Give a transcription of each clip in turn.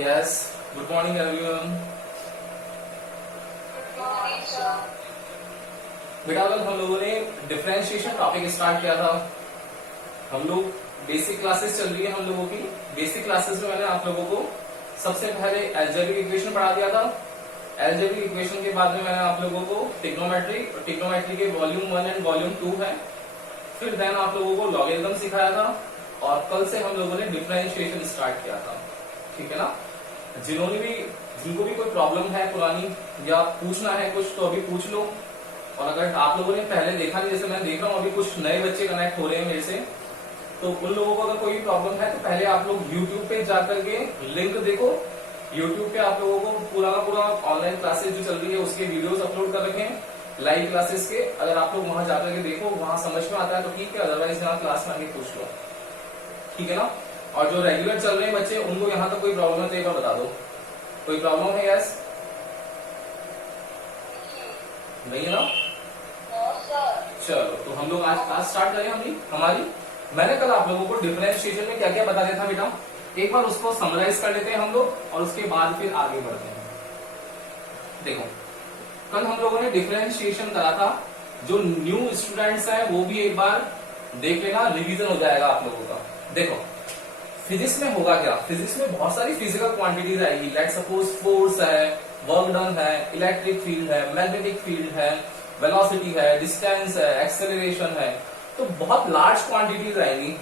Yes, good morning everyone. बेटा कल हम लोगों ने डिफरेंशिएशन टॉपिक स्टार्ट किया था। हम लोग बेसिक क्लासेस चल रही है हम लोगों की। बेसिक क्लासेस में मैंने आप लोगों को सबसे पहले अलजेब्रिक इक्वेशन पढ़ा दिया था। अलजेब्रिक इक्वेशन के बाद में मैंने आप लोगों को ट्रिग्नोमेट्री के वॉल्यूम 1 एंड वॉल्यूम 2 है। फिर देन आप लोगों को लॉगरिथम सिखाया था और कल से हम लोगों ने डिफरेंशिएशन स्टार्ट किया था। ठीक है ना। जिनको भी कोई प्रॉब्लम है पुरानी या पूछना है कुछ तो अभी पूछ लो। और अगर आप लोगों ने पहले देखा नहीं, जैसे मैं देख रहा हूँ अभी कुछ नए बच्चे कनेक्ट हो रहे हैं मेरे से, तो उन लोगों को अगर कोई प्रॉब्लम है तो पहले आप लोग YouTube पे जाकर के लिंक देखो। YouTube पे आप लोगों को पूरा का पूरा ऑनलाइन क्लासेस जो चल रही है उसके वीडियोस अपलोड कर रखे हैं लाइव क्लासेस के। अगर आप लोग वहां जाकर के देखो, वहां समझ में आता है तो ठीक है, अदरवाइज यहाँ क्लास में आके पूछ लो। ठीक है ना। और जो रेगुलर चल रहे हैं बच्चे उनको यहाँ तक कोई प्रॉब्लम है तो एक बार बता दो, कोई प्रॉब्लम है? यस, नहीं है ना। चलो तो हम लोग आज क्लास स्टार्ट करें हमारी। मैंने कल आप लोगों को डिफरेंशिएशन में क्या क्या बता दिया था बेटा, एक बार उसको समराइज कर लेते हैं हम लोग और उसके बाद फिर आगे बढ़ते हैं। देखो कल हम लोगों ने डिफरेंशिएशन करा था। जो न्यू स्टूडेंट्स हैं वो भी एक बार देख लेना, रिवीजन हो जाएगा आप लोगों का। देखो फिजिक्स में होगा क्या, फिजिक्स में बहुत सारी फिजिकल क्वांटिटीज आएगी। लेट्स सपोज फोर्स है, वर्क डन है, इलेक्ट्रिक फील्ड है, मैग्नेटिक फील्ड है, वेलोसिटी है, डिस्टेंस है, एक्सेलरेशन है, तो बहुत लार्ज क्वांटिटीज आएंगी।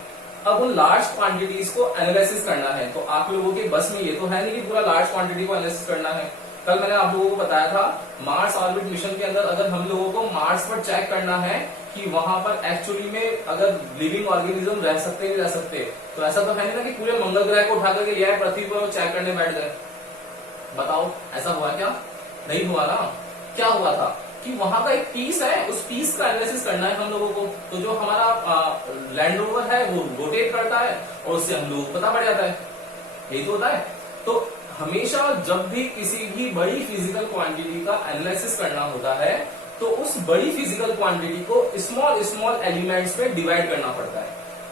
अब उन लार्ज क्वांटिटीज को एनालिसिस करना है तो आप लोगों के बस में ये तो है नहीं कि पूरा लार्ज क्वांटिटी को एनालिसिस करना है। कल मैंने आप लोगों को बताया था मार्स ऑर्बिट मिशन के अंदर अगर हम लोगों को मार्स पर चेक करना है कि वहां पर एक्चुअली में अगर लिविंग ऑर्गेनिज्म रह सकते रह सकते, तो ऐसा तो है नहीं ना कि पूरे मंगल ग्रह को उठा करके यह पृथ्वी पर चेक करने बैठ गए। बताओ ऐसा हुआ क्या? नहीं हुआ ना। क्या हुआ था कि वहां का एक पीस है, उस पीस का एनालिसिस करना है हम लोगों को। तो जो हमारा लैंड रोवर है वो रोटेट करता है और उससे हम लोग पता पड़ जाता है। यही तो होता है। तो हमेशा जब भी किसी भी बड़ी फिजिकल क्वांटिटी का एनालिसिस करना होता है तो उस बड़ी फिजिकल क्वांटिटी को स्मॉल स्मॉल एलिमेंट्स में डिवाइड करना पड़ता है।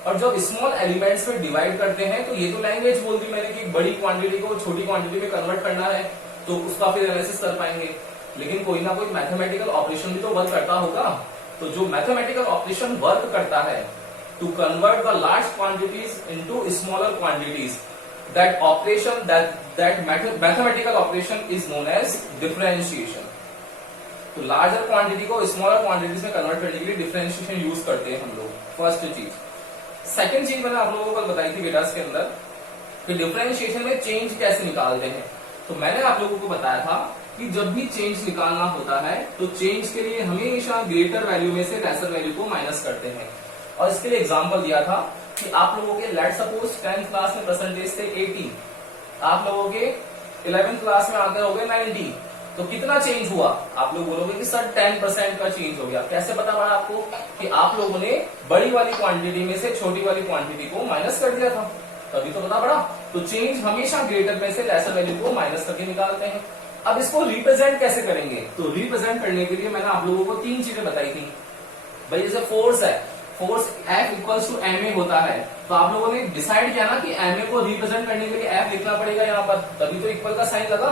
और जब स्मॉल एलिमेंट्स में डिवाइड करते हैं तो ये तो लैंग्वेज बोल दी मैंने कि बड़ी क्वांटिटी को छोटी क्वांटिटी में कन्वर्ट करना है, तो उसका फिर एनालिसिस कर पाएंगे। लेकिन कोई ना कोई मैथमेटिकल ऑपरेशन भी तो वर्क करता होगा। तो जो मैथमेटिकल ऑपरेशन वर्क करता है to convert the large quantities into smaller quantities, that operation that mathematical operation is known as differentiation. तो लार्जर क्वांटिटी को स्मॉलर क्वांटिटीज में कन्वर्ट करने के लिए डिफरेंशिएशन यूज करते हैं हम लोग। फर्स्ट चीज। सेकेंड चीज मैंने आप लोगों को बताई थी बेटा इसके अंदर कि डिफरेंशिएशन में चेंज कैसे निकालते हैं। तो मैंने आप लोगों को बताया था कि जब भी चेंज निकालना होता है तो चेंज के लिए हमेशा ग्रेटर वैल्यू में से लेसर वैल्यू को माइनस करते हैं। और इसके लिए एग्जांपल दिया था कि आप लोगों के लेट सपोज 10th क्लास में परसेंटेज थे 80, आप लोगों के 11th क्लास में आते हो गए 90, तो कितना चेंज हुआ? आप लोग बोलोगे कि सर 10% का चेंज हो गया। कैसे पता पड़ा आपको? कि आप लोगों ने बड़ी वाली क्वांटिटी में से छोटी वाली क्वांटिटी को माइनस कर दिया था, तभी तो पता पड़ा। तो चेंज हमेशा ग्रेटर में से लेसर वैल्यू को माइनस करके निकालते हैं। अब इसको रिप्रेजेंट कैसे करेंगे? तो रिप्रेजेंट करने के लिए मैंने आप लोगों को 3 चीजें बताई थी। भाई जैसे फोर्स है, force F equals to ma होता है, तो आप लोगों ने डिसाइड किया ना कि ma को रिप्रेजेंट करने के लिए F लिखना पड़ेगा यहाँ पर, तभी तो इक्वल का साइन लगा।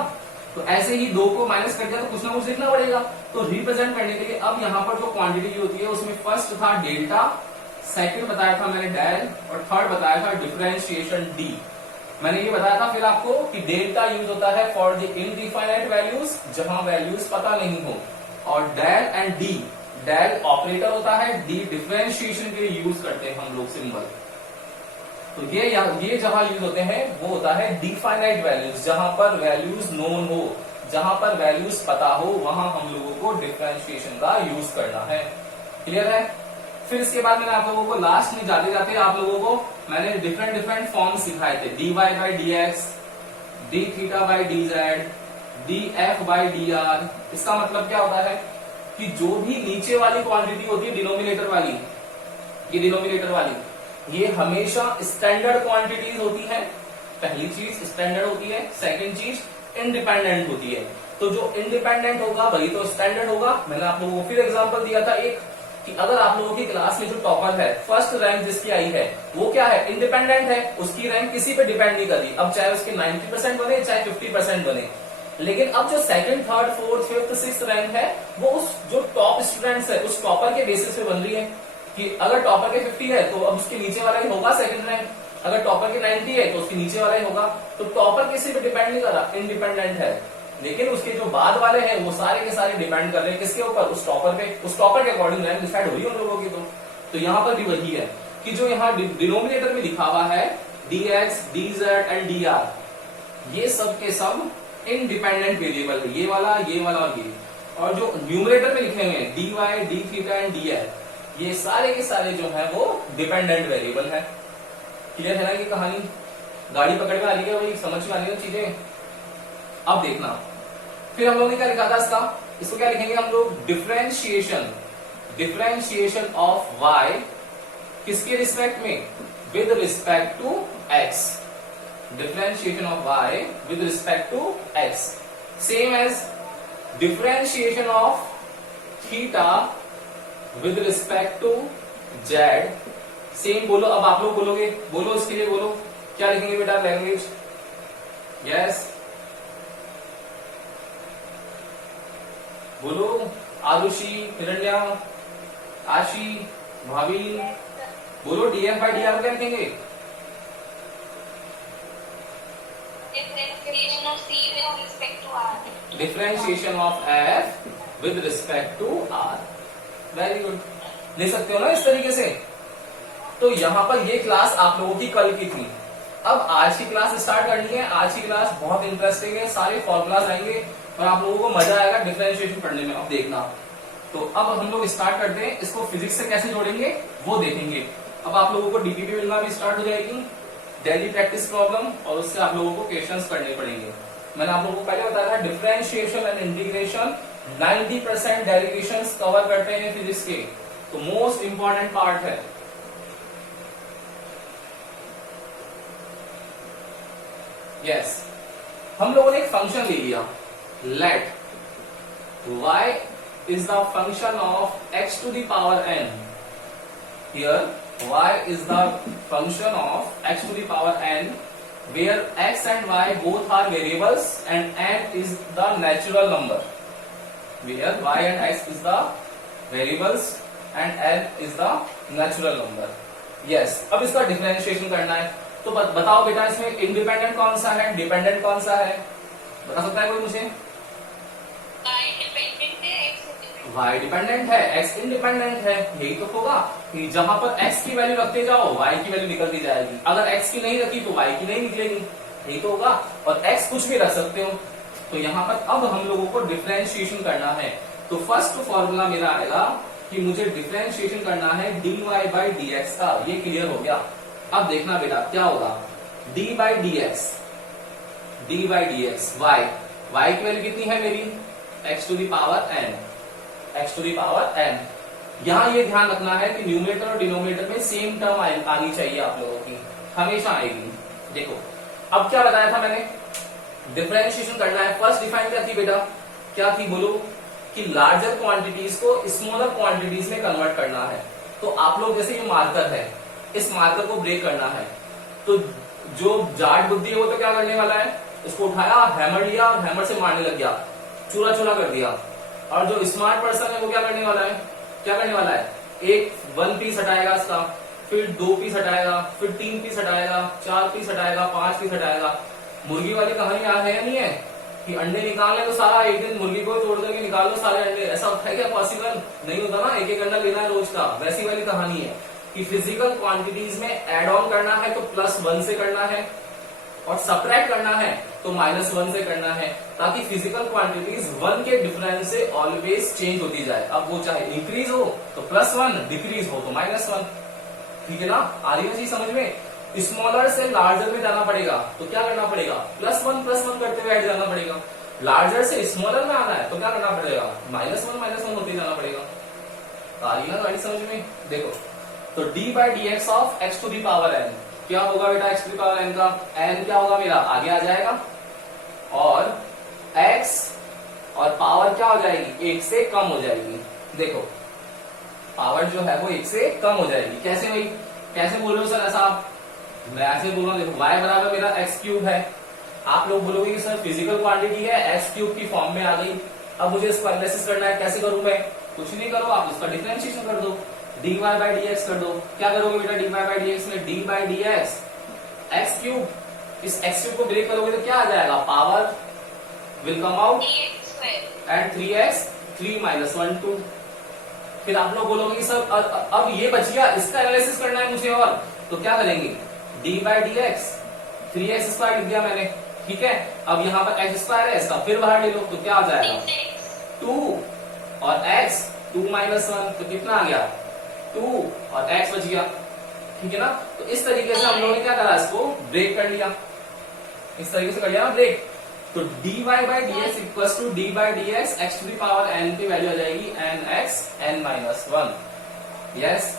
तो ऐसे ही 2 को माइनस कर दिया तो कुछ ना कुछ लिखना पड़ेगा। तो रिप्रेजेंट करने के लिए अब यहाँ पर जो क्वांटिटी होती है उसमें फर्स्ट था डेल्टा, सेकंड बताया था मैंने डेल और थर्ड बताया था डिफरेंशिएशन डी। मैंने ये बताया था फिर आपको कि डेल्टा यूज होता है फॉर द इनडिफाइनाइट वैल्यूज, जहां वैल्यूज पता नहीं हो, और del and D, del operator होता है, डी डिफरेंशिएशन के लिए यूज करते हैं हम लोग सिंबल। तो ये जहां यूज होते हैं वो होता है डिफाइनाइट वैल्यूज, जहां पर वैल्यूज नोन हो, जहां पर वैल्यूज पता हो, वहां हम लोगों को डिफरेंशिएशन का यूज करना है। क्लियर है? फिर इसके बाद मैंने आप लोगों को लास्ट में जाते जाते आप लोगों को मैंने डिफरेंट फॉर्म सिखाए थे। dy by D x, D theta by D Z, D F by D R. इसका मतलब क्या होता है कि जो भी नीचे वाली क्वांटिटी होती है डिनोमिनेटर वाली, ये डिनोमिनेटर वाली, ये हमेशा स्टैंडर्ड क्वांटिटीज होती है। पहली चीज स्टैंडर्ड होती है, सेकंड चीज इंडिपेंडेंट होती है। तो जो इंडिपेंडेंट होगा वही तो स्टैंडर्ड होगा। मैंने आप लोगों को फिर एग्जांपल दिया था एक कि अगर आप लोगों की क्लास में जो टॉपर है, फर्स्ट रैंक जिसकी आई है, वो क्या है, इंडिपेंडेंट है, उसकी रैंक किसी पे डिपेंड नहीं कर रही। अब चाहे उसके 90% बने चाहे 50% बने, लेकिन अब जो second, third, fourth, fifth, sixth rank है वो उस जो टॉप स्टूडेंट्स है उस टॉपर के बेसिस पे बन रही है। कि अगर टॉपर के 50 है तो अब उसके नीचे वाला ही होगा सेकंड रैंक, अगर टॉपर के 90 है तो उसके नीचे वाला ही होगा। तो टॉपर किसी पे डिपेंड नहीं कर रहा, इंडिपेंडेंट है, लेकिन उसके जो बाद वाले हैं वो सारे के सारे डिपेंड कर रहे हैं किसके ऊपर, उस टॉपर पे। उस टॉपर के अकॉर्डिंग रैंक डिसाइड हो रही है उन लोगों की। तो यहाँ पर भी वही है कि जो यहाँ डिनोमिनेटर में लिखा हुआ है dx, dz एंड dr, ये सब के सब इंडिपेंडेंट वेरिएबल है, ये वाला और ये। और जो न्यूमरेटर में लिखे हुए हैं dy, d theta and dl, ये सारे के सारे जो है वो डिपेंडेंट वेरिएबल है। क्लियर है ना ये कहानी? गाड़ी पकड़ में आ रही है भाई, समझ में आ रही है चीजें? अब देखना, फिर हम लोग ने क्या लिखा था इसको क्या लिखेंगे हम लोग, डिफरेंशिएशन ऑफ y किसके रिस्पेक्ट में, with respect to x, differentiation of y with respect to x, same as differentiation of theta with respect to z। Same बोलो, अब आप लोग बोलोगे, बोलो इसके लिए बोलो क्या लिखेंगे बेटा, लैंग्वेज, यस बोलो, आरुषि, हिरण्या, आशी, भाभी, बोलो df by dr क्या लिखेंगे, differentiation of c with respect to r, differentiation of f with respect to r। Very good, ले सकते हो ना इस तरीके से। तो यहाँ पर ये क्लास आप लोगों की कल की थी। अब आज की क्लास स्टार्ट करनी है। आज की क्लास बहुत इंटरेस्टिंग है, सारे फॉर्मूलाज आएंगे और आप लोगों को मजा आएगा डिफरेंशिएशन पढ़ने में। अब देखना, तो अब हम लोग स्टार्ट करते हैं, इसको फिजिक्स से कैसे जोड़ेंगे वो देखेंगे। अब आप लोगों को डीपीपी मिलना भी स्टार्ट हो जाएगी, डेली प्रैक्टिस प्रॉब्लम, और उससे आप लोगों को क्वेश्चंस करने पड़ेंगे। मैंने आप लोगों को पहले बताया था differentiation and integration 90% derivations cover करते हैं फिजिक्स के, तो मोस्ट इंपॉर्टेंट पार्ट है। यस, हम लोगों ने एक फंक्शन ले लिया, late y is the function of x to the power n. Here y is the function of x to the power n, where x and y both are variables and n is the natural number. Where y and x is the variables and n is the natural number. Yes, अब इसका differentiation करना है। तो बताओ बेटा, इसमें independent कौन सा है, डिपेंडेंट कौन सा है, बता सकता है कोई मुझे? y डिपेंडेंट है, x y डिपेंडेंट है, x इंडिपेंडेंट है। यही तो होगा कि जहां पर x की वैल्यू रखते जाओ y की वैल्यू निकलती जाएगी, अगर x की नहीं रखी तो y की नहीं निकलेगी। यही तो होगा, और x कुछ भी रख सकते हो। तो यहाँ पर अब हम लोगों को डिफरेंशिएशन करना है। तो फर्स्ट फॉर्मूला मेरा आएगा कि मुझे डिफरेंशिएशन करना है dy by dx का। ये क्लियर हो गया। अब देखना बेटा क्या होगा, d by dx, y की वैल्यू कितनी है मेरी, x to the power n। यहां ये ध्यान रखना है कि न्यूमरेटर और डिनोमिनेटर में सेम टर्म आनी चाहिए आप लोगों की, हमेशा आएगी। देखो अब क्या बताया था मैंने, डिफरेंशिएशन करना है। फर्स्ट डिफाइन क्या थी बेटा, क्या थी बोलो, कि लार्जर क्वांटिटीज को स्मॉलर क्वांटिटीज में कन्वर्ट करना है। तो आप लोग जैसे ये मार्कर है, इस मार्कर को ब्रेक करना है, तो जो जाट बुद्धि है वो तो क्या करने वाला है, इसको उठाया, हैमर लिया और हैमर से मारने लग गया, चूरा चूरा कर दिया। और जो स्मार्ट पर्सन है वो क्या करने वाला है, एक 1 पीस हटाएगा इसका, फिर 2 पीस हटाएगा, फिर 3 पीस हटाएगा, 4 पीस हटाएगा, 5 पीस हटाएगा। मुर्गी वाली कहानी याद है या नहीं है कि अंडे निकालने तो सारा एक दिन मुर्गी को तोड़ करके निकाल लो सारे अंडे, ऐसा होता है क्या, पॉसिबल नहीं होता ना, एक अंडा लेना है रोज का। वैसी वाली कहानी है कि फिजिकल क्वांटिटीज में एड ऑन करना है तो +1 से करना है, और सब्ट्रैक्ट करना है तो -1 से करना है, ताकि फिजिकल क्वांटिटीज 1 के डिफरेंस से ऑलवेज चेंज होती जाए। अब वो चाहे इंक्रीज हो तो +1, डिक्रीज हो तो -1। ठीक है ना, आ रही है चीज समझ में? स्मॉलर से लार्जर में जाना पड़ेगा तो क्या करना पड़ेगा, +1 करते हुए ऐड जाना पड़ेगा। लार्जर से स्मॉलर में आना है तो क्या करना पड़ेगा, -1 होते जाना पड़ेगा। आ रही है ना गाड़ी समझ में? देखो, तो d by dx of x to the power n क्या होगा बेटा, x to the power n का n क्या होगा मेरा, आगे आ जाएगा, और x और पावर क्या हो जाएगी, 1 से कम हो जाएगी। देखो पावर जो है वो 1 से कम हो जाएगी। कैसे भाई, कैसे बोल रहे हो सर ऐसा आप? मैं ऐसे बोल रहा हूँ, देखो y बराबर मेरा एक्स क्यूब है, आप लोग बोलोगे कि सर फिजिकल क्वांटिटी है, एक्स क्यूब की फॉर्म में आ गई, अब मुझे इसको एनालिसिस करना है, कैसे करूं मैं? कुछ नहीं करो, आप इसका डिफरेंशिएशन कर दो, dy बाई dx कर दो। क्या करोगे बेटा dy बाई dx में? d by dx x cube, इस एक्स क्यूब को ब्रेक करोगे तो क्या आ जाएगा? Power will come out and 3x 3 minus 1 2। फिर आप लोग बोलोगे कि सर अब ये बच गया, इसका एनालिसिस करना है मुझे, और तो क्या करेंगे? d by dx 3x square लिख दिया मैंने, ठीक है। अब यहाँ पर x स्क्वायर है, इसका फिर बाहर ले लो तो क्या आ जाएगा? 2 और x 2 माइनस 1 तो कितना आ गया? 2 और x बच गया, ठीक है ना। तो इस तरीके से हम लोगों ने क्या करा, इसको ब्रेक कर लिया, इस तरीके से कर लिया ना ब्रेक। तो dy by dx equals to d by dx x to the power n की वैल्यू आ जाएगी n x n minus 1। Yes,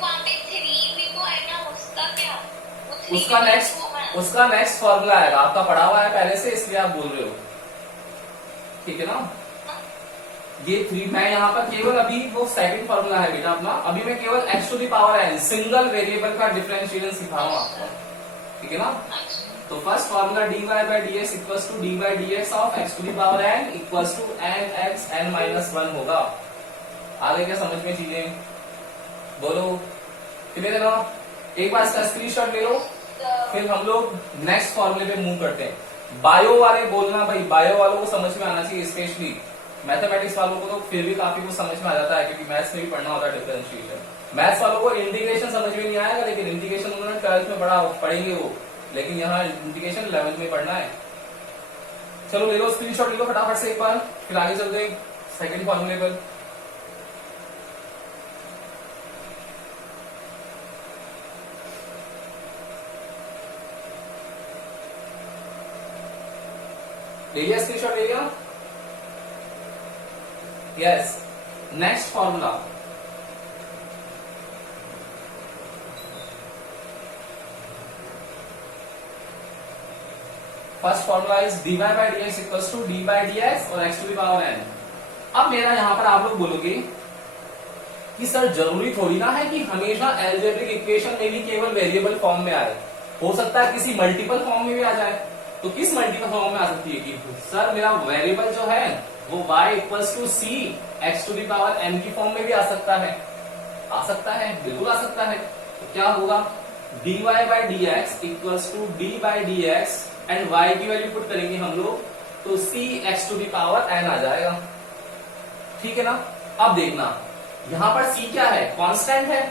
वहाँ पे 3 भी तो है ना, उसका क्या? उसका नेक्स्ट फॉर्मूला आएगा, आपका पढ़ा हुआ है पहले से, इसलिए आप बोल रहे हो, ठीक है ना। ये 3 मैं यहाँ पर केवल अभी वो सेकंड फॉर्मूला है बेटा अपना, अभी मैं केवल x to the power n single variable का डिफरेंशिएशन सिखा रहा हूँ आपको, ठीक है ना। तो first formula dy by dx equals to d by dx of x to the power n equals to n x n minus 1 होगा। आगे क्या समझ में चीजें बोलो, क्लियर है ना। एक बार इसका स्क्रीनशॉट ले लो, फिर हम लोग नेक्स्ट फॉर्मूले पे मूव करते हैं। बायो वाले बोलना भाई, बायो वालों को समझ में आना चाहिए, स्पेशली मैथमेटिक्स वालों को तो फिर भी काफी कुछ समझ में आ जाता है, क्योंकि मैथ्स में भी पढ़ना होता है डिफरेंशिएशन। मैथ्स वालों को इंटीग्रेशन समझ में नहीं आएगा, लेकिन इंटीग्रेशन उन्होंने 12th में पढ़ेंगे वो, लेकिन यहाँ इंटीग्रेशन 11th में पढ़ना है। चलो ले लो स्क्रीनशॉट, ले लो फटाफट से एक बार, फिर आगे चलते हैं सेकंड फॉर्मूले पर। ले लिया स्क्रीनशॉट, ले लिया? Yes, next formula first formula is dy by dx equals to d by dx और x to the power n। अब मेरा यहाँ पर आप लोग बोलोगे कि सर जरूरी थोड़ी ना है कि हमेशा एल्जेब्रिक इक्वेशन में भी केवल वेरिएबल फॉर्म में आए, हो सकता है किसी मल्टीपल फॉर्म में भी आ जाए। तो किस मल्टीपल फॉर्म में आ सकती है कि सर मेरा वेरिएबल जो है वो y equals to c x to the power n की फॉर्म में भी आ सकता है, आ सकता है, बिल्कुल आ सकता है। तो क्या होगा? dy by dx equals to d by dx and y की वैल्यू पुट करेंगे हम लोग तो c x to the power n आ जाएगा, ठीक है ना। अब देखना यहां पर c क्या है? कांस्टेंट है,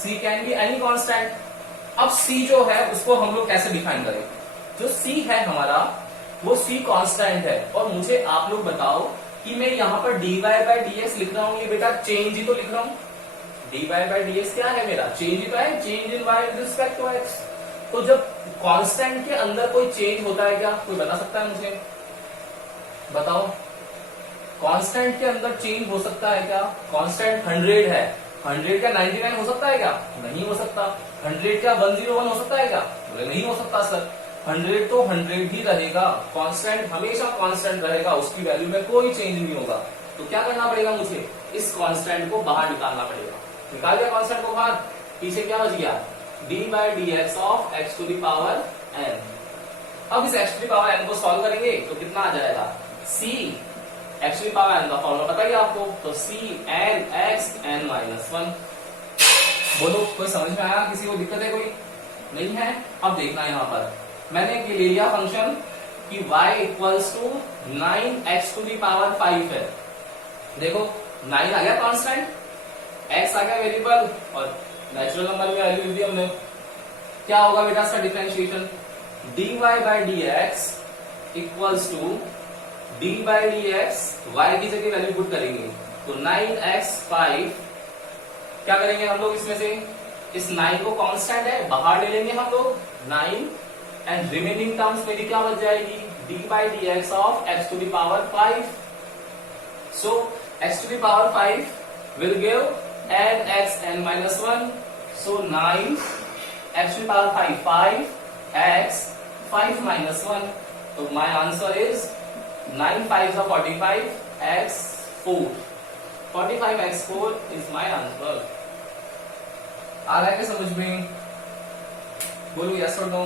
c can be any constant. अब c जो है उसको हम लोग कैसे डिफाइन करें? जो c है हमारा वो c कांस्टेंट है, और मुझे आप लोग बताओ कि मैं यहाँ पर dy बाई dx लिख रहा हूँ, ये बेटा चेंज ही तो लिख रहा हूँ। dy बाई dx क्या है मेरा? चेंज ही तो है, change in y with respect to x। तो जब कांस्टेंट के अंदर कोई चेंज होता है क्या? कोई बता सकता है मुझे? बताओ, कांस्टेंट के अंदर चेंज हो सकता है क्या? कांस्टेंट 100 है, 100 क्या 99 हो सकता है क्या? नहीं हो सकता। 100 क्या 101 हो सकता है क्या? बोले नहीं हो सकता सर। 100 तो 100 ही रहेगा, कांस्टेंट हमेशा कांस्टेंट रहेगा, उसकी वैल्यू में कोई चेंज नहीं होगा। तो क्या करना पड़ेगा मुझे? इस कांस्टेंट को बाहर निकालना पड़ेगा। निकाल दिया कांस्टेंट को बाहर, पीछे क्या बच गया? d by dx of x to the power n। अब इस x to the power n को सॉल्व करेंगे तो कितना आ जाएगा? c x to the power n का फॉर्मूला बताइए आपको, तो c n x n minus 1। बोलो कोई समझ में आया? किसी को दिक्कत है? कोई नहीं है? अब देखना यहाँ पर मैंने ले लिया फंक्शन कि y equals to 9x to the power 5 है। देखो 9 आ गया कांस्टेंट, x आ गया वेरिएबल, और नेचुरल नंबर में वैल्यू दी हमने। क्या होगा बेटा इसका differentiation? dy by dx equals to d by dx, y की जगह वैल्यू पुट करेंगे तो 9x 5। क्या करेंगे हम लोग इसमें से? इस 9 को कांस्टेंट है, बाहर ले लेंगे हम लोग 9, एंड रिमेनिंग टर्म्स मेरी क्या बच जाएगी? d by dx of x to the power 5। So x to the power 5 will give n x n minus 1. So 9 x to the power 5, 5 x 5 minus 1. So my answer is 9 5s are 45, x 4. 45x4 is my answer. आ रहा है क्या समझ में? बोलो yes और no.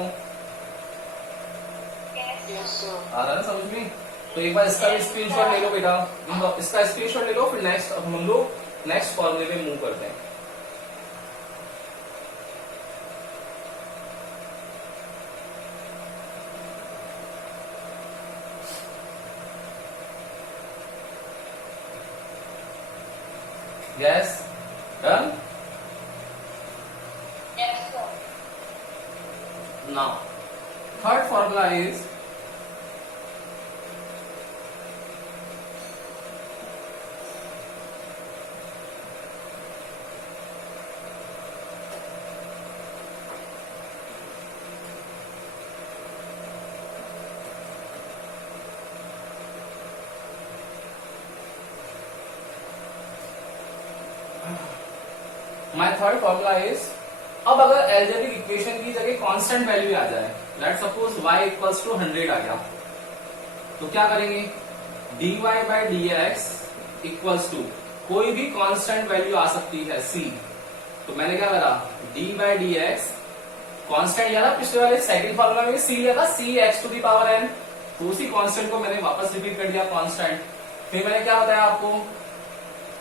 आ रहा है ना समझ में? तो एक बार इसका भी स्क्रीनशॉट ले लो बेटा, इसका स्क्रीनशॉट ले लो, फिर नेक्स्ट अब हम लोग नेक्स्ट फॉर्मूले में मूव करते हैं। Yes, done. Yes, sir. Now, third formula is my third formula is, अब अगर एल्जेब्रिक इक्वेशन की जगह कांस्टेंट वैल्यू आ जाए, let suppose y equals to 100 आ गया, तो क्या करेंगे? dy by D x equals to कोई भी कांस्टेंट वैल्यू आ सकती है c, तो मैंने क्या करा? d by D x constant लिया था पिछले वाले सेकंड फॉर्मूला में, c लिया था c x to the power n, तो उसी कांस्टेंट को मैंने वापस रिपीट कर दिया कांस्टेंट। फिर मैंने क्या बताया आपको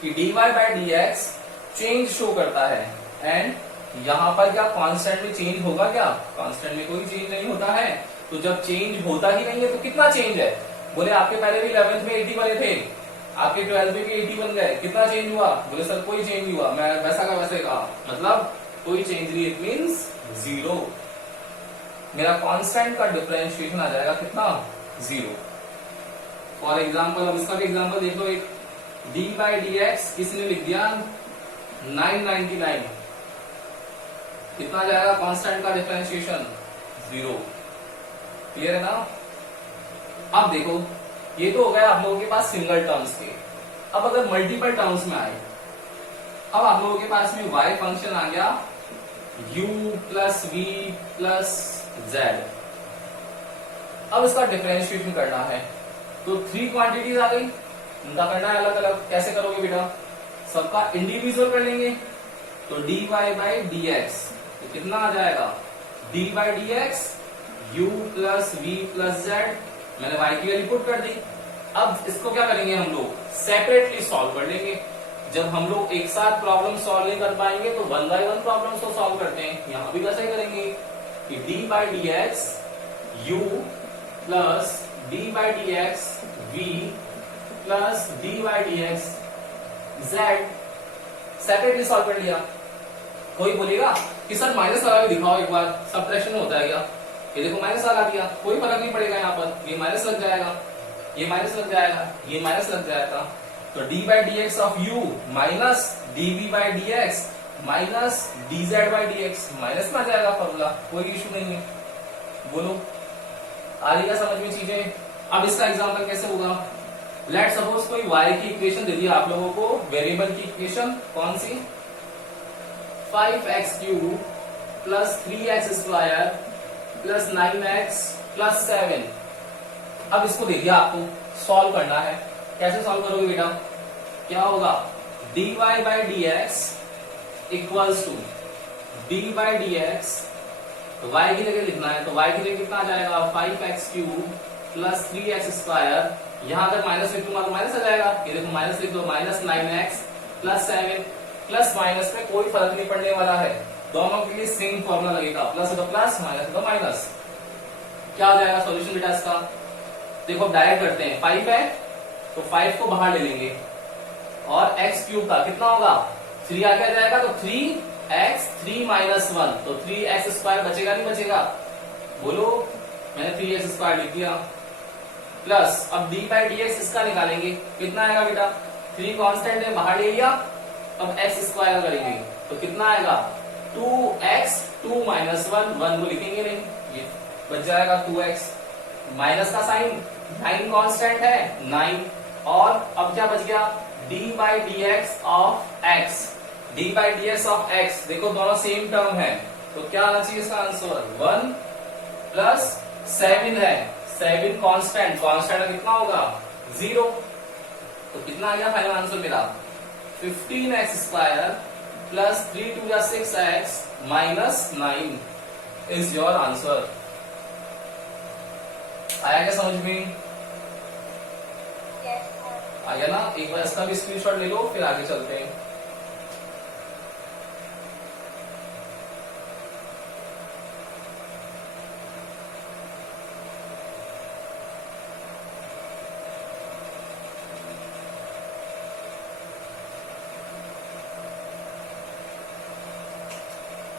कि dy by D x change show करता है, एंड यहां पर क्या कांस्टेंट में चेंज होगा? क्या कांस्टेंट में कोई चेंज नहीं होता है, तो जब चेंज होता ही नहीं है तो कितना चेंज है? बोले आपके पहले भी 11th में 80 बने थे, आपके 12th में भी 80 बन गए, कितना चेंज हुआ? बोले सर कोई चेंज नहीं हुआ। मैं वैसा का वैसे कहा, मतलब कोई चेंज नहीं, इट मीन्स जीरो। मेरा कांस्टेंट का डिफरेंशिएशन आ जाएगा कितना? जीरो। फॉर एग्जाम्पल, अब इसका भी एग्जाम्पल देख लो, एक डी बाई डी एक्स किसने लिख दिया 999, कितना जाएगा कांस्टेंट का डिफरेंशिएशन? जीरो। क्लियर है ना? अब देखो, ये तो हो गया आप लोगों के पास सिंगल टर्म्स के। अब अगर मल्टीपल टर्म्स में आए, अब आप लोगों के पास में y फंक्शन आ गया u plus v plus z. अब इसका डिफरेंशिएशन करना है, तो 3 क्वांटिटीज आ गई, उनका करना है अलग अलग। कैसे करोगे बेटा? सबका इंडिविजुअल कर लेंगे, तो dy बाई डी एक्स तो कितना आ जाएगा? d by D x u plus v plus z, मैंने y की वैल्यू पुट कर दी। अब इसको क्या करेंगे हम लोग? सेपरेटली सॉल्व कर लेंगे। जब हम लोग एक साथ प्रॉब्लम सॉल्व नहीं कर पाएंगे तो 1 बाय 1 प्रॉब्लम को सॉल्व करते हैं। यहां भी वैसे ही करेंगे कि d by D x u plus d by D x v plus d by D x z separately solve कर लिया। कोई बोलेगा कि सर माइनस लगा के दिखाओ एक बार, सबट्रैक्शन में होता है क्या? ये देखो माइनस लगा दिया, कोई फर्क नहीं पड़ेगा, यहाँ पर ये माइनस लग जाएगा, ये माइनस लग जाएगा, ये माइनस लग जाएगा, तो d by D x of u minus dv by D x minus dz by D x, minus में आ जाएगा फॉर्मूला, कोई इशू नहीं है। बोलो आ रही है समझ में चीजें? अब इसका एग्जाम्पल कैसे होगा? लेट सपोज कोई y की इक्वेशन दे दी आप लोगों को, वेरिएबल की इक्वेशन कौन सी? 5x cube plus 3x square plus 9x plus 7। अब इसको दे दिया आपको, सॉल्व करना है। कैसे सॉल्व करोगे बेटा? क्या होगा? dy by D x equals to d by D x, तो y की जगह लिखना है, तो y की जगह कितना आ जाएगा? 5x cube plus 3x square, यहां तक माइनस लिख दूंगा तो माइनस आ जाएगा, ये देखो माइनस लिख दो, minus 9x plus 7। Plus minus में कोई फर्क नहीं पड़ने वाला है, दोनों के लिए सेम फॉर्मूला लगेगा, प्लस होगा प्लस, माइनस होगा माइनस। क्या आ जाएगा सॉल्यूशन बेटा इसका? देखो डायरेक्ट करते हैं, 5 है तो 5 को बाहर ले लेंगे, और x क्यूब का कितना होगा? 3 आगे आ जाएगा, तो 3x 3 माइनस 1, तो 3x स्क्वायर बचेगा नहीं बचेगा? बोलो, मैंने 3x स्क्वायर लिख दिया, प्लस अब d बाई डी एक्स इसका निकालेंगे, कितना आएगा बेटा? 3 कांस्टेंट है, बाहर ले लिया, अब x स्क्वायर करेंगे तो कितना आएगा? 2x 2 माइनस 1, 1 को लिखेंगे नहीं, ये बच जाएगा 2x, माइनस का साइन, 9 कांस्टेंट है 9, और अब क्या बच गया? d by D x of x, d by D x of x, देखो दोनों सेम टर्म है, तो क्या आना चाहिए इसका आंसर? 1 प्लस 7 है, 7 कांस्टेंट, कांस्टेंट कितना होगा? 0, तो कितना आ गया फाइनल आंसर मेरा? 15x² प्लस 3 2 जा 6x minus 9 is your answer. आया क्या समझ में? Yes, sir. आ गया ना? एक बार इसका भी स्क्रीनशॉट ले लो, फिर आगे चलते हैं।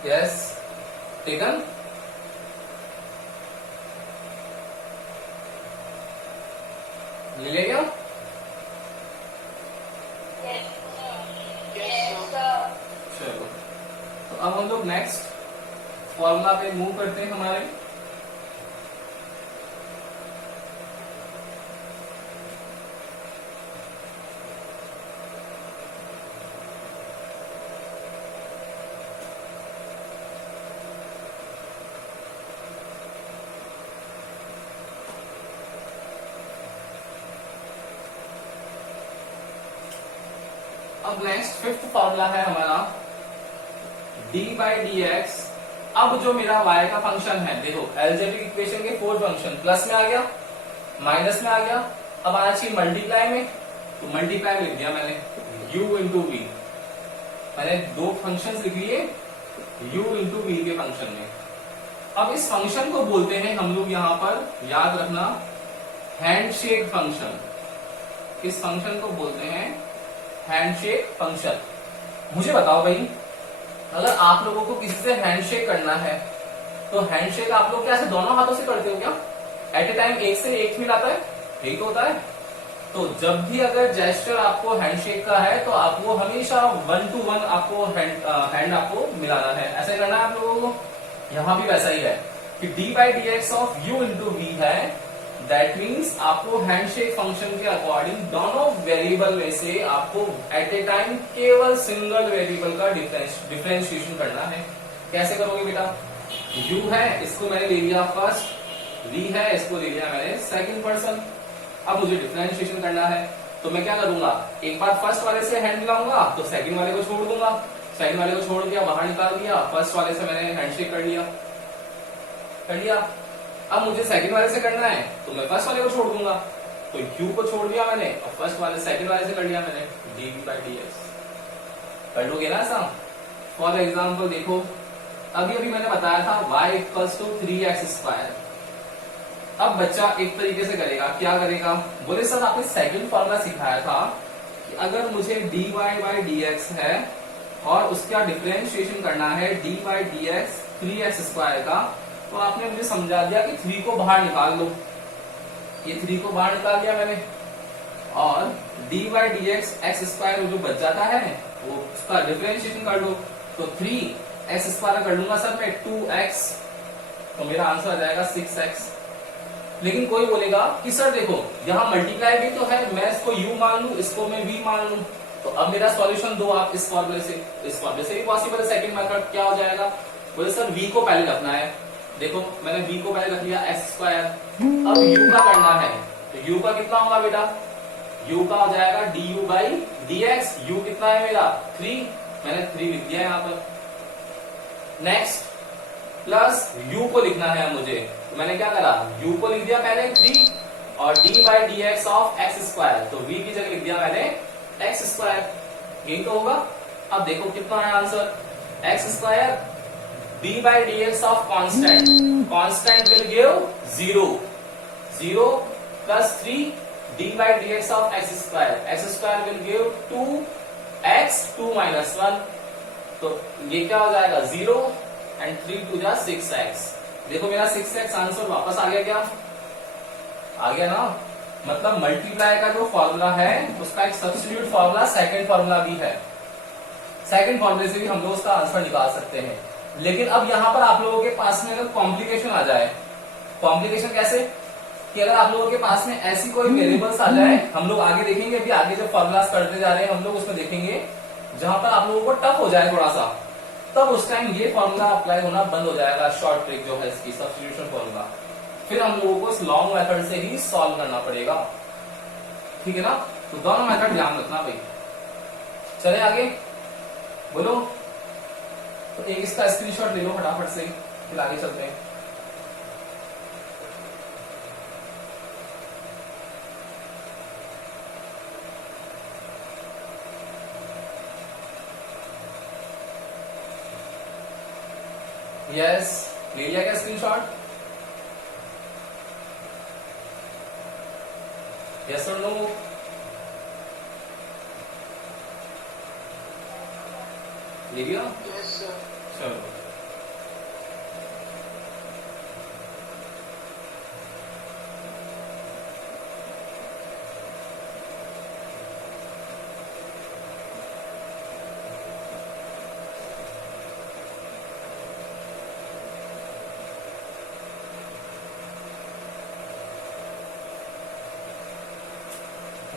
Yes, taken. ले लिया क्या? Yes, sir. Yes, sir. चलो, तो अब हम लोग नेक्स्ट फॉर्मूला पे मूव करते हैं हमारे। अब नेक्स्ट फिफ्थ फॉर्मूला है हमारा d/dx। अब जो मेरा y का फंक्शन है, देखो एलजेब्रिक इक्वेशन के 4 फंक्शन प्लस में आ गया, माइनस में आ गया, अब आना चाहिए मल्टीप्लाई में, तो मल्टीप्लाई लिख दिया मैंने u इंटू वी। मैंने 2 फंक्शन लिख लिए u इंटू वी के फंक्शन में। अब इस फंक्शन को बोलते हैं हम लोग यहां पर, याद रखना, हैंडशेक फंक्शन। इस फंक्शन को बोलते हैं हैंडशेक फंक्शन। मुझे बताओ भाई, अगर आप लोगों को किसी से हैंडशेक करना है तो हैंडशेक आप लोग कैसे दोनों हाथों से करते हो क्या? एट ए टाइम एक से एक मिलाता है, यही तो होता है। तो जब भी अगर जेस्चर आपको हैंडशेक का है तो आपको हमेशा 1 to 1 आपको हैंड आपको मिलाना है, ऐसे करना है आप लोगों को। यहां भी वैसा ही है कि d/dx of u into v है, दैट मीन्स आपको हैंडशेक फंक्शन के अकॉर्डिंग दोनों वेरिएबल में से आपको एट ए टाइम केवल सिंगल वेरिएबल का डिफरेंशिएशन करना है। कैसे करोगे बेटा? u है, इसको मैंने ले लिया फर्स्ट, v है, इसको ले लिया मैंने सेकंड पर्सन। अब मुझे डिफरेंशिएशन करना है, तो मैं क्या करूंगा, एक बार फर्स्ट वाले से हैंड मिलाऊंगा तो सेकंड वाले को छोड़ दूंगा, सेकंड वाले को छोड़ दिया, बाहर निकाल दिया, फर्स्ट वाले से मैंने हैंडशेक कर लिया। अब मुझे सेकंड वाले से करना है तो मैं फर्स्ट वाले को छोड़ दूंगा, तो u को छोड़ दिया मैंने और फर्स्ट वाले सेकंड वाले से कर लिया मैंने d/dx। कर लोगे ना ऐसा? फॉर एग्जाम्पल देखो, अभी मैंने बताया था y इक्वल्स टू 3x²। अब बच्चा एक तरीके से करेगा, क्या करेगा, बोले सर आपने सेकंड फॉर्मूला सिखाया था कि अगर मुझे dy/dx है और उसका डिफरेंशिएशन करना है d/dx 3x² का, तो आपने मुझे समझा दिया कि 3 को बाहर निकाल लो। ये 3 को बाहर निकाल दिया मैंने, और d/dx x² जो बच जाता है वो उसका डिफरेंशिएशन कर लो, तो 3x² कर लूंगा सर मैं 2x, तो मेरा आंसर आ जाएगा 6x। लेकिन कोई बोलेगा कि सर देखो यहाँ मल्टीप्लाई भी तो है, मैं इसको u मान लू, इसको मैं v मान लू, तो अब मेरा सॉल्यूशन दो आप इस फॉर्मूले से भी पॉसिबल है। सेकंड मेथड क्या हो जाएगा, बोले सर v को पहले रखना है, देखो मैंने v को पहले रख लिया x²। अब u का करना है, तो u का कितना होगा बेटा, u का हो जाएगा du/dx। u कितना है मेरा 3, मैंने 3 लिख दिया यहाँ पर। नेक्स्ट प्लस u को लिखना है मुझे, तो मैंने क्या करा, u को लिख दिया पहले 3 और d/dx ऑफ x², तो v की जगह लिख दिया मैंने x²। यही तो होगा। अब देखो कितना है answer, x², d/dx of constant will give 0 plus 3 d/dx of x² will give 2x 2 minus 1, तो ये क्या हो जाएगा 0 and 3 2 जा 6x। देखो मेरा 6x आंसर वापस आ गया, क्या आ गया ना? मतलब मल्टीप्लाई का जो फॉर्मूला है उसका एक सब्स्टिट्यूट फॉर्मूला सेकंड फॉर्मूला भी है, सेकंड फॉर्मूले से भी हम लोग उसका आंसर निकाल सकते हैं। लेकिन अब यहाँ पर आप लोगों के पास में अगर कॉम्प्लिकेशन आ जाए, कॉम्प्लिकेशन कैसे कि अगर आप लोगों के पास में ऐसी कोई वेरिएबल्स आ जाए, हम लोग आगे देखेंगे, अभी आगे जो फॉर्मूलास करते जा रहे हैं हम लोग उसमें देखेंगे, जहां पर आप लोगों को टफ हो जाए थोड़ा सा, तब उस टाइम ये फॉर्मूला अप्लाई होना बंद हो जाएगा, शॉर्ट ट्रिक जो है इसकी सब्स्टिट्यूशन फॉर्मूला। फिर हम लोगों को इस लॉन्ग मेथड से ही सॉल्व करना पड़ेगा, ठीक है ना? तो दोनों मेथड ध्यान रखना भाई। चले आगे, बोलो। तो एक इसका स्क्रीनशॉट ले लो फटाफट से, फिर आगे चलते हैं। यस, ले लिया क्या स्क्रीनशॉट? यस और नो? ले लिया? चलो,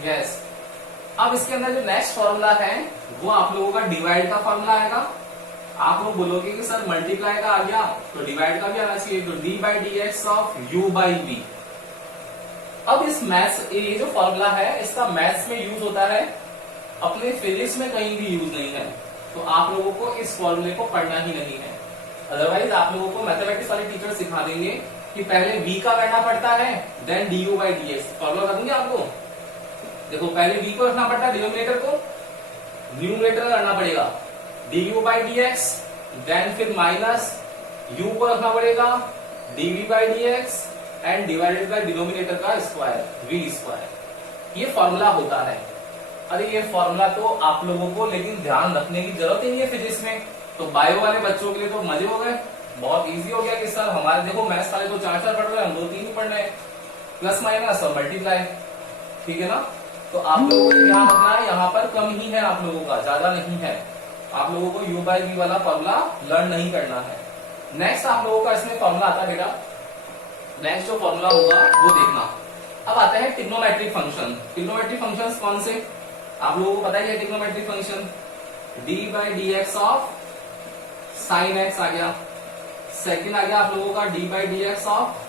यस। अब इसके अंदर जो नेक्स्ट फॉर्मूला है वो आप लोगों का डिवाइड का फॉर्मूला आएगा। आप लोग बोलोगे कि सर मल्टीप्लाई का आ गया तो डिवाइड का भी आना चाहिए, तो d by D x of u by v. अब इस मैथ्स, ये जो फॉर्मूला है इसका मैथ्स में यूज होता है, अपने फिजिक्स में कहीं भी यूज नहीं है। तो आप लोगों को इस फॉर्मूले को पढ़ना ही नहीं है, अदरवाइज आप लोगों को मैथमेटिक्स वाले टीचर सिखा देंगे कि पहले v का करना पड़ता है then d u by D x. Formula बता दूंगे आपको। देखो पहले v को रखना पड़ता है डिनोमिनेटर को, न्यूमरेटर करना पड़ेगा d u by D x, then फिर माइनस u को रखना पड़ेगा dv by D x and divided by denominator का स्क्वायर v स्क्वायर। ये फॉर्मूला होता है। अरे ये फॉर्मूला तो आप लोगों को लेकिन ध्यान रखने की जरूरत ही नहीं है फिजिक्स में, तो बायो वाले बच्चों के लिए तो मजे हो गए, बहुत इजी हो गया कि सर हमारे देखो मैथ्स वाले तो 4-4 पढ़ रहे हैं, हम 2-3 ही पढ़ रहे हैं, प्लस माइनस और मल्टीप्लाई, ठीक है ना। तो आप लोगों को ध्यान रखना है, यहाँ पर कम ही है आप लोगों का, ज्यादा नहीं है। आप लोगों को u बाई v वाला फॉर्मूला लर्न नहीं करना है। नेक्स्ट आप लोगों का इसमें फॉर्मूला आता है बेटा, नेक्स्ट जो फॉर्मूला होगा वो देखना। अब आता है ट्रिग्नोमेट्रिक फंक्शन। ट्रिग्नोमेट्रिक फंक्शंस कौन से आप लोगों को पता ही है? Trigonometric function d by D x of sine X आ गया, सेकंड आ गया आप लोगों का d by D x of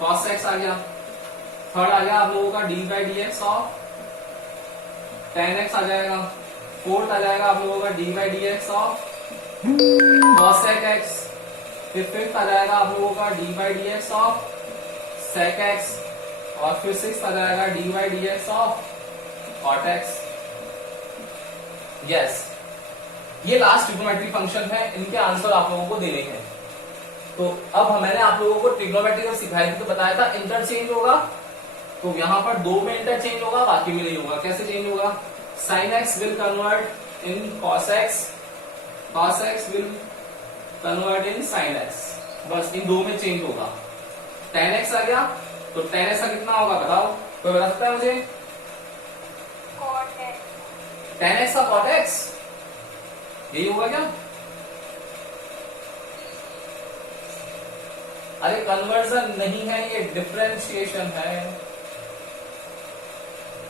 cos X आ गया, थर्ड आ गया आप लोगों का d by D x of tan X आ जाएगा, फोर्थ आ जाएगा आप लोगों का d by D x of cosec X, फिर फिफ्थ आ जाएगा आप लोगों का d by D x of sec x, और फिर सिक्स्थ आ जाएगा d by D x of cot x. Yes, ये लास्ट ट्रिग्नोमेट्रिक फंक्शन है, इनके आंसर आप लोगों को देने हैं। तो अब मैंने आप लोगों को ट्रिग्नोमेट्री जब सिखाई थी तो बताया था इंटरचेंज होगा, तो यहाँ पर 2 में इंटरचेंज होगा, बाकी में नहीं होगा। कैसे चेंज होगा? Sine x will convert in cos x, cos x will convert in sine x, बस इन 2 में चेंज होगा। टेन एक्स आ गया तो टेन एक्स का कितना होगा बताओ, कोई बता सकता है मुझे? टेन एक्स का कॉट एक्स, यही होगा क्या? अरे कन्वर्जन नहीं है, ये डिफरेंशिएशन है।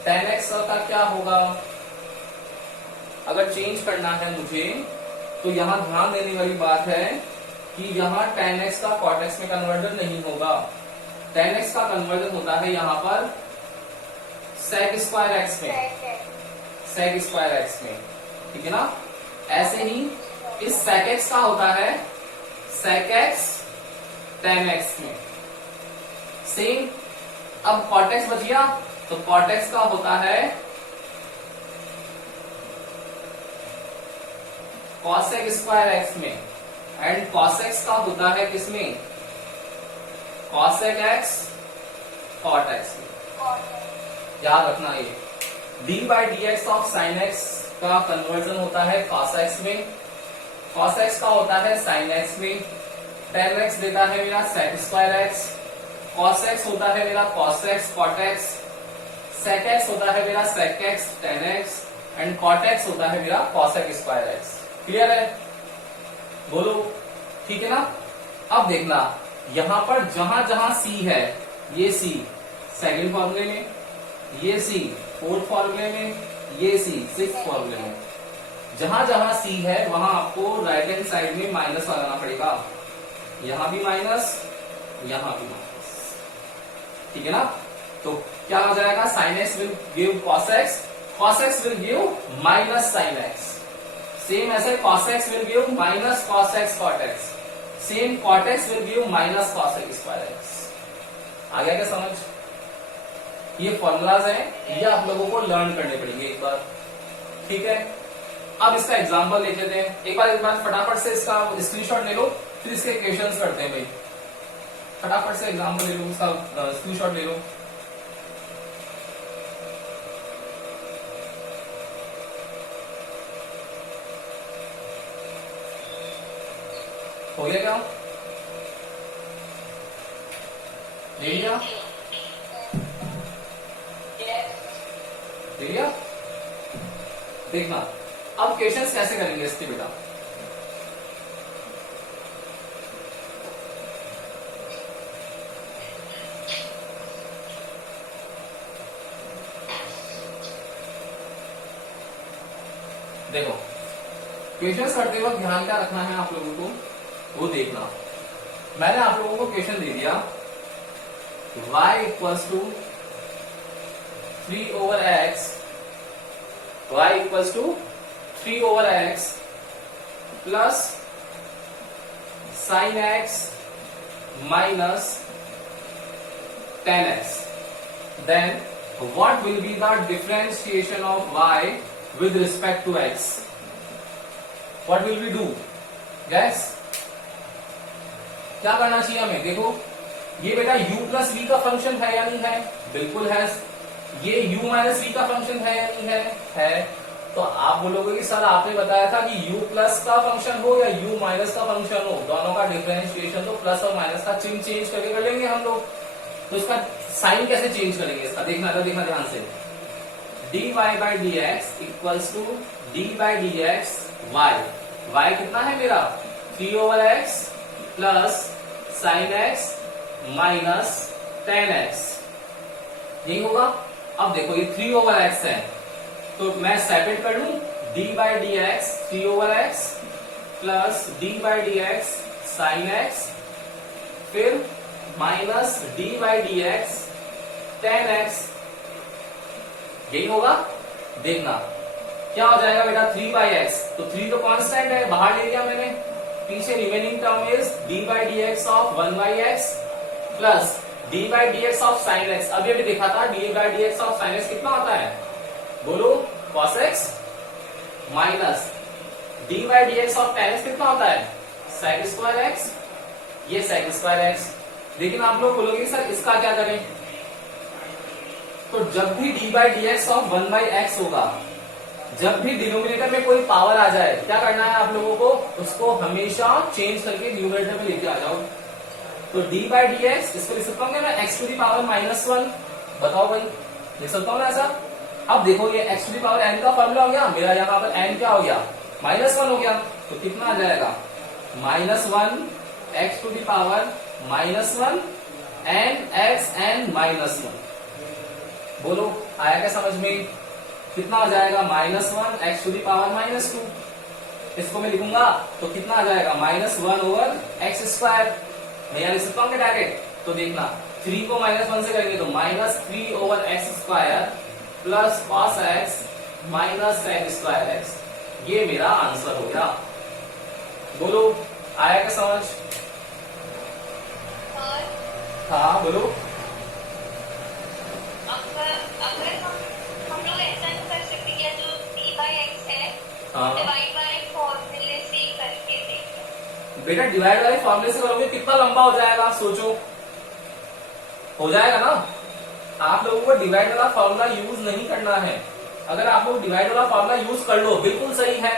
टेन एक्स का क्या होगा? अगर चेंज करना है मुझे तो यहां ध्यान देने वाली बात है कि यहां टेन एक्स का कॉट एक्स में कन्वर्जन नहीं होगा। टेन एक्स का कन्वर्जन होता है यहां पर सेक स्क्वायर एक्स में, सेक स्क्वायर एक्स में, ठीक है ना। ऐसे ही इस सेक एक्स का होता है सेक एक्स टेन एक्स में। सेम अब कॉट एक्स बच गया तो कॉट एक्स का होता है कॉसेक स्क्वायर एक्स में, एंड कॉसेक्स का होता है किसमें? कॉसेक एक्स कॉट एक्स में। याद रखना ये d by D x of sine x का कन्वर्जन होता है cos x में, cos x का होता है sin x में, tan x देता है मेरा sec square x, cos x होता है मेरा cos x cot x, sec x होता है मेरा sec x tan x, and cot x होता है मेरा cosec स्क्वायर x। क्लियर है? बोलो, ठीक है ना। अब देखना यहां पर जहां जहां c है, ये c सेकेंड फॉर्मूले में, ये c फोर्थ फॉर्मूले में, ये c सिक्स्थ फॉर्मूले में। जहां जहां c है वहां आपको राइट हैंड साइड में माइनस लगाना पड़ेगा, यहां भी माइनस, यहां भी माइनस, ठीक है ना। तो क्या हो जाएगा? Sine x will give cos x, cos x will give minus sin x, same ऐसे cos x will give minus cos x cot x, same cot x will give minus cos x square x। आ गया क्या समझ? ये formulas हैं, ये आप लोगों को लर्न करने पड़ेंगे एक बार, ठीक है। अब इसका एग्जांपल देख लेते हैं एक बार फटाफट से इसका स्क्रीनशॉट ले लो, फिर इसके क्वेश्चंस करते हैं भाई। फटाफट से एग्जांपल ले लो, उसका स्क्रीनशॉट ले लो। हो गया क्या? ले लिया? ले लिया? देखना अब क्वेश्चंस कैसे करेंगे इसके बेटा। देखो क्वेश्चंस करते वक्त ध्यान क्या रखना है आप लोगों को, वो देखना। मैंने आप लोगों को क्वेश्चन दे दिया y equals to 3 over x, y equals to 3 over x plus sin x minus 10x. Then what will be the differentiation of y with respect to x? What will we do? Guys, क्या करना चाहिए हमें? देखो ये बेटा u plus v का function है या नहीं है? बिल्कुल है। ये u माइनस v का फंक्शन है या नहीं है? है। तो आप बोलोगे कि सर आपने बताया था कि u प्लस का फंक्शन हो या u माइनस का फंक्शन हो, दोनों का डिफरेंशिएशन तो प्लस और माइनस का चिन्ह चेंज करके कर लेंगे हम लोग। तो इसका साइन कैसे चेंज करेंगे इसका, देखना ध्यान से। dy by dx equals to d by dx y, y कितना है मेरा 3 over x plus sin x minus 10x, यही होगा। अब देखो ये 3 over x है, तो मैं सेपरेट कर लूं, d by dx 3 over x plus d by dx sin x, फिर minus d by dx 10x, यही होगा। देखना क्या हो जाएगा बेटा 3 by x, तो 3 तो कांस्टेंट है, बाहर ले लिया मैंने, पीछे remaining term is d by dx of 1 by x plus d by dx of sin x। अभी अभी देखा था d by dx of sin x कितना होता है, बोलो cos x minus d by dx of tan x कितना होता है sec स्क्वायर x, ये sec स्क्वायर x। लेकिन आप लोग बोलोगे सर इसका क्या करें, तो जब भी d by dx of 1 by x होगा, जब भी डिनोमिनेटर में कोई पावर आ जाए, क्या करना है आप लोगों को, उसको हमेशा चेंज करके न्यूमरेटर में लेके आ जाओ। तो d by dx इसको लिख सकता हूँ क्या मैं x टू दी पावर -1, बताओ भाई लिख सकता हूँ ना ऐसा। अब देखो ये x to the power n का फॉर्मूला हो गया मेरा, यहाँ पर n क्या हो गया -1 हो गया, तो कितना आ जाएगा -1 x to the power -1 n x n -1। बोलो आया क्या समझ में, कितना आ जाएगा -1 x टू दी पावर -2, इसको मैं लिखूंगा तो कितना आ जाएगा -1 ओवर x स्क्वायर, मैं यहाँ लिख सकता हूँ डायरेक्ट। तो देखना 3 को -1 से करेंगे तो -3 over x square plus cos x minus sec square x, ये मेरा आंसर हो गया। बोलो आया क्या समझ? हाँ बोलो। अगर हम लोग ऐसा नहीं कर सकते क्या, जो d by x है डिवाइड बाय फॉर्मूले से करके देखें। बेटा डिवाइड वाले फॉर्मूले से करोगे कितना लंबा हो जाएगा, सोचो हो जाएगा ना। आप लोगों को डिवाइड वाला फॉर्मूला यूज नहीं करना है, अगर आप लोग डिवाइड वाला फॉर्मूला यूज कर लो बिल्कुल सही है,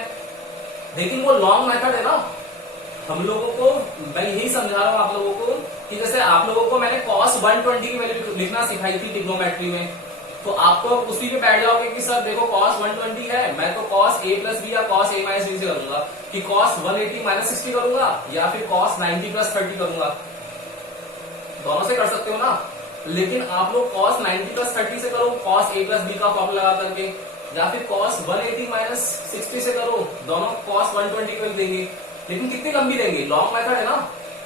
लेकिन वो लॉन्ग मेथड है ना। हम लोगों को मैं यही समझा रहा हूँ आप लोगों को कि जैसे आप लोगों को मैंने cos 120 की वैल्यू लिखना सिखाई थी ट्रिग्नोमेट्री में, तो आपको उसी पे बैठ जाओगे कि सर देखो cos 120 है, मैं तो cos a प्लस बी या cos a माइनस बी से करूंगा, कि cos 180 माइनस 60 करूंगा या फिर cos 90 प्लस 30 करूंगा, दोनों से कर सकते हो ना। लेकिन आप लोग cos 90 प्लस 30 से करो cos a प्लस बी का फॉर्मूला लगा करके, या फिर cos 180 माइनस 60 से करो, दोनों cos 120 को देंगे, लेकिन कितनी लंबी देंगे, लॉन्ग मेथड है ना।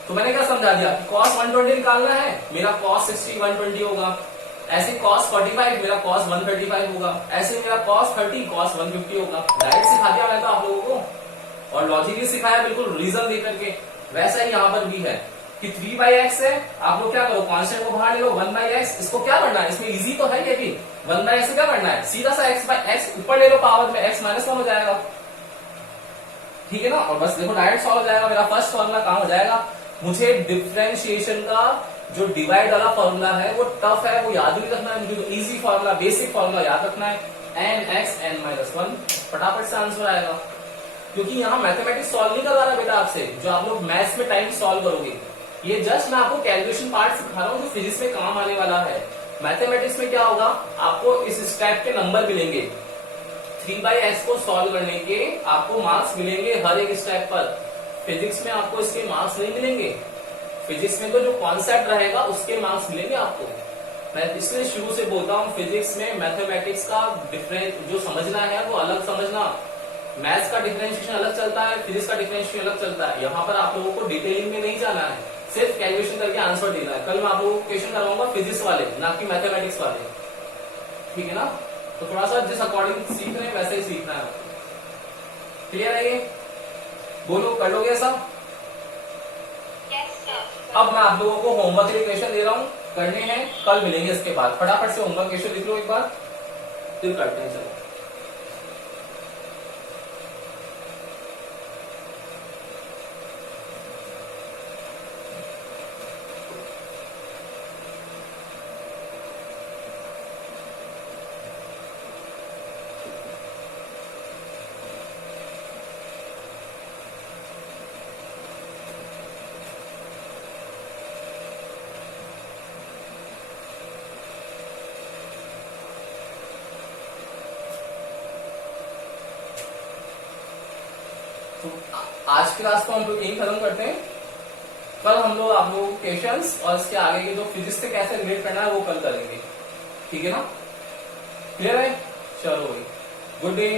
तो मैंने क्या समझा दिया कि cos 120 निकालना है, मेरा cos 60 120 होगा, ऐसे cos 45 मेरा cos 135 होगा, ऐसे मेरा cos 30 cos 150 होगा। डायरेक्ट सिखा दिया मैं तो आप लोगों को, और लॉजिक भी सिखाया बिल्कुल रीजन दे करके। वैसा ही यहाँ पर भी है कि 3/x है, आप लोग क्या करो, कांस्टेंट को बाहर ले लो, 1/x, इसको क्या करना है, इसमें इजी तो है ये भी, 1/x से क्या करना है, सीधा सा x/x ऊपर ले लो पावर में, x -1 हो जाएगा, ठीक है ना। और बस देखो डायरेक्ट सॉल्व हो जाएगा, मेरा फर्स्ट फॉर्मूला काम हो जाएगा। मुझे डिफरेंशिएशन का जो डिवाइड वाला फॉर्मूला है वो टफ है, वो याद नहीं रखना है, मुझे इजी फॉर्मूला, बेसिक फॉर्मूला याद रखना है, n(x n-1), फटाफट से आंसर आएगा। क्योंकि यहाँ मैथमेटिक्स सॉल्व नहीं करवा रहा बेटा आपसे, जो आप लोग मैथ्स में टाइम सॉल्व करोगे, ये जस्ट मैं आपको कैलकुलेशन पार्ट सिखा रहा हूँ जो फिजिक्स में काम आने वाला है। मैथमेटिक्स में क्या होगा, आपको इस स्टेप के नंबर मिलेंगे, 3/x को सॉल्व करने के आपको मार्क्स मिलेंगे हर एक स्टेप पर। फिजिक्स में आपको इसके मार्क्स नहीं मिलेंगे, फिजिक्स में तो जो कॉन्सेप्ट रहेगा उसके मार्क्स मिलेंगे आपको। मैं इसलिए शुरू से बोलता हूँ फिजिक्स में मैथमेटिक्स का डिफरेंस जो समझना है वो अलग समझना, मैथ्स का डिफरेंशिएशन अलग चलता है, फिजिक्स का डिफरेंशिएशन अलग चलता है। यहाँ पर आप लोगों को डिटेलिंग में नहीं जाना है, सिर्फ कैलकुलेशन करके आंसर देना है। कल मैं आप लोगों को क्वेश्चन करवाऊंगा फिजिक्स वाले, ना कि मैथमेटिक्स वाले, ठीक है ना। तो थोड़ा सा जिस अकॉर्डिंग सीख रहे हैं वैसे ही सीखना है। क्लियर है ये, बोलो कर लोगे ऐसा। अब मैं आप लोगों को होमवर्क के क्वेश्चन दे रहा हूँ, करने हैं, कल मिलेंगे इसके बाद। फटाफट से होमवर्क क्वेश्चन लिख लो एक बार, फिर करते हैं। चलो आज की क्लास को हम लोग यही खत्म करते हैं। कल हम लोग आप लोगों को क्वेश्चंस और इसके आगे के जो फिजिक्स से कैसे रिलेट करना है वो कल करेंगे, ठीक है ना। क्लियर है, चलो भाई, गुड डे।